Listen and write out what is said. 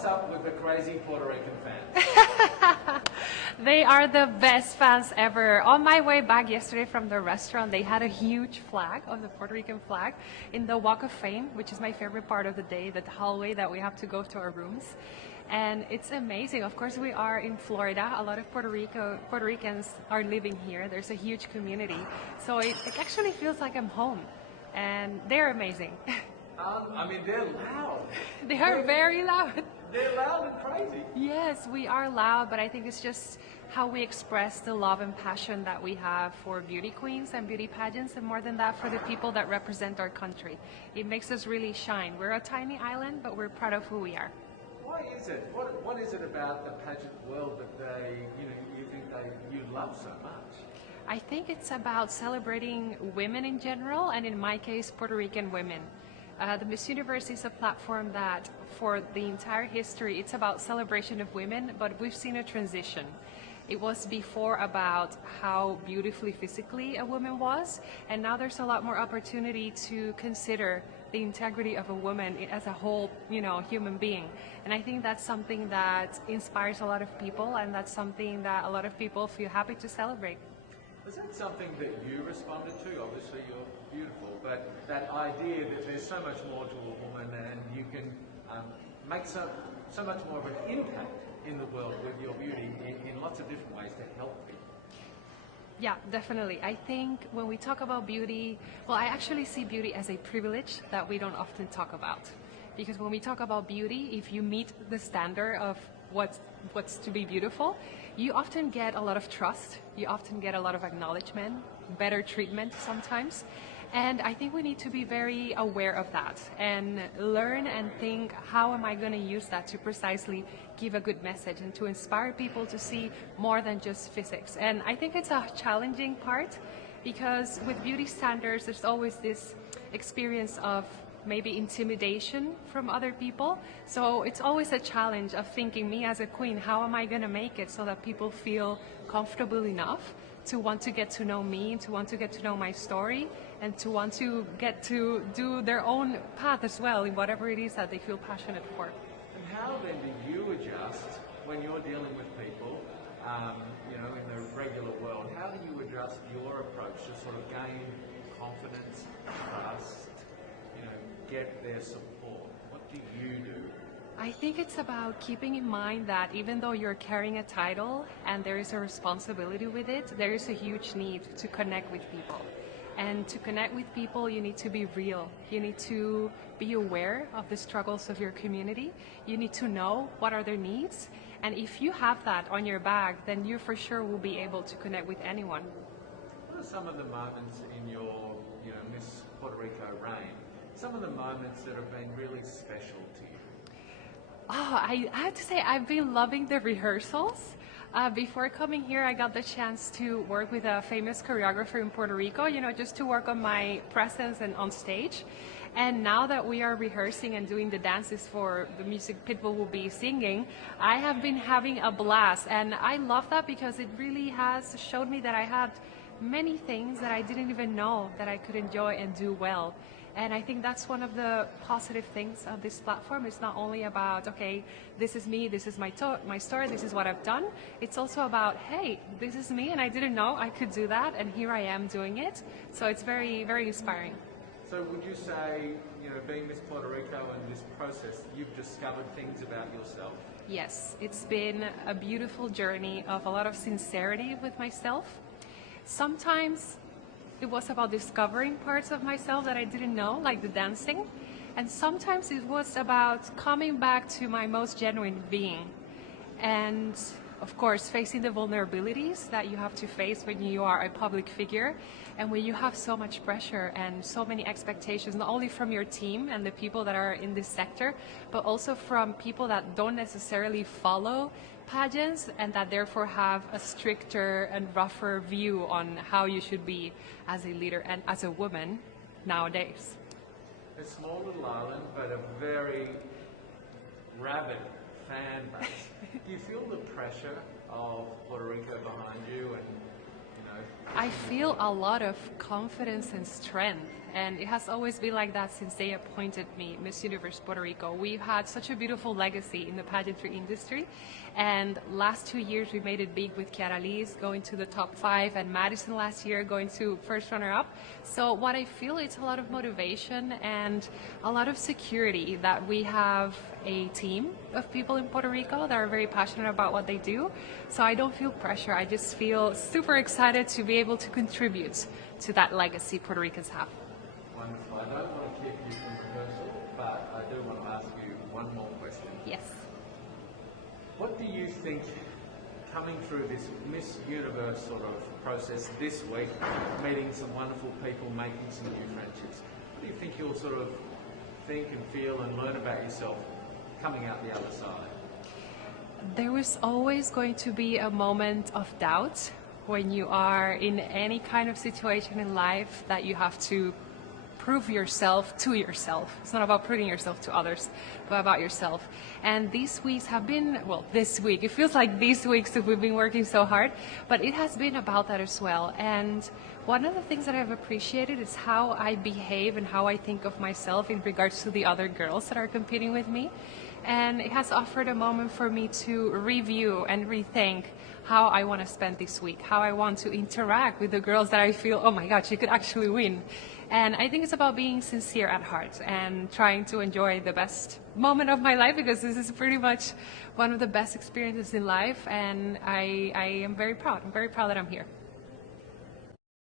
what's up with the crazy Puerto Rican fans? They are the best fans ever. On my way back yesterday from the restaurant, they had a huge flag of the Puerto Rican flag in the Walk of Fame, which is my favorite part of the day, the hallway that we have to go to our rooms. And it's amazing. Of course, we are in Florida. A lot of Puerto Ricans are living here. There's a huge community. So it actually feels like I'm home. And they're amazing. I mean, they're loud. They are very loud. They're loud and crazy. Yes, we are loud, but I think it's just how we express the love and passion that we have for beauty queens and beauty pageants, and more than that, for the people that represent our country. It makes us really shine. We're a tiny island, but we're proud of who we are. Why is it? What is it about the pageant world that you think you love so much? I think it's about celebrating women in general, and in my case, Puerto Rican women. The Miss Universe is a platform that, for the entire history, it's about celebration of women, but we've seen a transition. It was before about how beautifully physically a woman was, and now there's a lot more opportunity to consider the integrity of a woman as a whole, human being. And I think that's something that inspires a lot of people, and that's something that a lot of people feel happy to celebrate. Was that something that you responded to? Obviously you're beautiful, but that idea that there's so much more to a woman and you can make so much more of an impact in the world with your beauty in lots of different ways to help people. Yeah, definitely. I think when we talk about beauty, well, I actually see beauty as a privilege that we don't often talk about. Because when we talk about beauty, if you meet the standard of what's to be beautiful, you often get a lot of trust, you often get a lot of acknowledgement, better treatment sometimes. And I think we need to be very aware of that and learn and think, how am I going to use that to precisely give a good message and to inspire people to see more than just physics. And I think it's a challenging part, because with beauty standards, there's always this experience of maybe intimidation from other people. So it's always a challenge of thinking, me as a queen, how am I going to make it so that people feel comfortable enough to want to get to know me, to want to get to know my story, and to want to get to do their own path as well in whatever it is that they feel passionate for. And how then do you adjust when you're dealing with people, in the regular world? How do you adjust your approach to sort of gain confidence, trust, get their support? What do you do? I think it's about keeping in mind that even though you're carrying a title and there is a responsibility with it, there is a huge need to connect with people. And to connect with people, you need to be real. You need to be aware of the struggles of your community. You need to know what are their needs. And if you have that on your bag, then you for sure will be able to connect with anyone. What are some of the moments in your, Miss Puerto Rico reign? Some of the moments that have been really special to you? Oh, I have to say, I've been loving the rehearsals. Before coming here, I got the chance to work with a famous choreographer in Puerto Rico, just to work on my presence and on stage. And now that we are rehearsing and doing the dances for the music Pitbull will be singing, I have been having a blast. And I love that because it really has showed me that I had many things that I didn't even know that I could enjoy and do well. And I think that's one of the positive things of this platform. It's not only about, okay, this is me, this is my story, this is what I've done. It's also about, hey, this is me and I didn't know I could do that, and here I am doing it. So it's very, very inspiring. So would you say, being Miss Puerto Rico and this process, you've discovered things about yourself? Yes, it's been a beautiful journey of a lot of sincerity with myself. Sometimes it was about discovering parts of myself that I didn't know, like the dancing. And sometimes it was about coming back to my most genuine being. And of course, facing the vulnerabilities that you have to face when you are a public figure and when you have so much pressure and so many expectations, not only from your team and the people that are in this sector, but also from people that don't necessarily follow pageants and that therefore have a stricter and rougher view on how you should be as a leader and as a woman nowadays. A small little island, but a very rabid fan base. Do you feel the pressure of Puerto Rico behind you? And I feel a lot of confidence and strength. and it has always been like that since they appointed me Miss Universe Puerto Rico. We've had such a beautiful legacy in the pageantry industry, and last 2 years we made it big with Kiara Lee's going to the top 5, and Madison last year going to first runner-up. So what I feel, it's a lot of motivation and a lot of security that we have a team of people in Puerto Rico that are very passionate about what they do. So I don't feel pressure. I just feel super excited to be able to contribute to that legacy Puerto Ricans have. Wonderful. I don't want to keep you from rehearsal, but I do want to ask you one more question. Yes. What do you think, coming through this Miss Universe sort of process this week, meeting some wonderful people, making some new friendships, what do you think you'll sort of think and feel and learn about yourself coming out the other side? There is always going to be a moment of doubt when you are in any kind of situation in life that you have to prove yourself to yourself. It's not about proving yourself to others, but about yourself. And these weeks have been, well, this week, it feels like these weeks that we've been working so hard, but it has been about that as well. And one of the things that I've appreciated is how I behave and how I think of myself in regards to the other girls that are competing with me. And it has offered a moment for me to review and rethink how I want to spend this week, how I want to interact with the girls that I feel, oh my God, she could actually win. And I think it's about being sincere at heart and trying to enjoy the best moment of my life, because this is pretty much one of the best experiences in life, and I am very proud. I'm very proud that I'm here.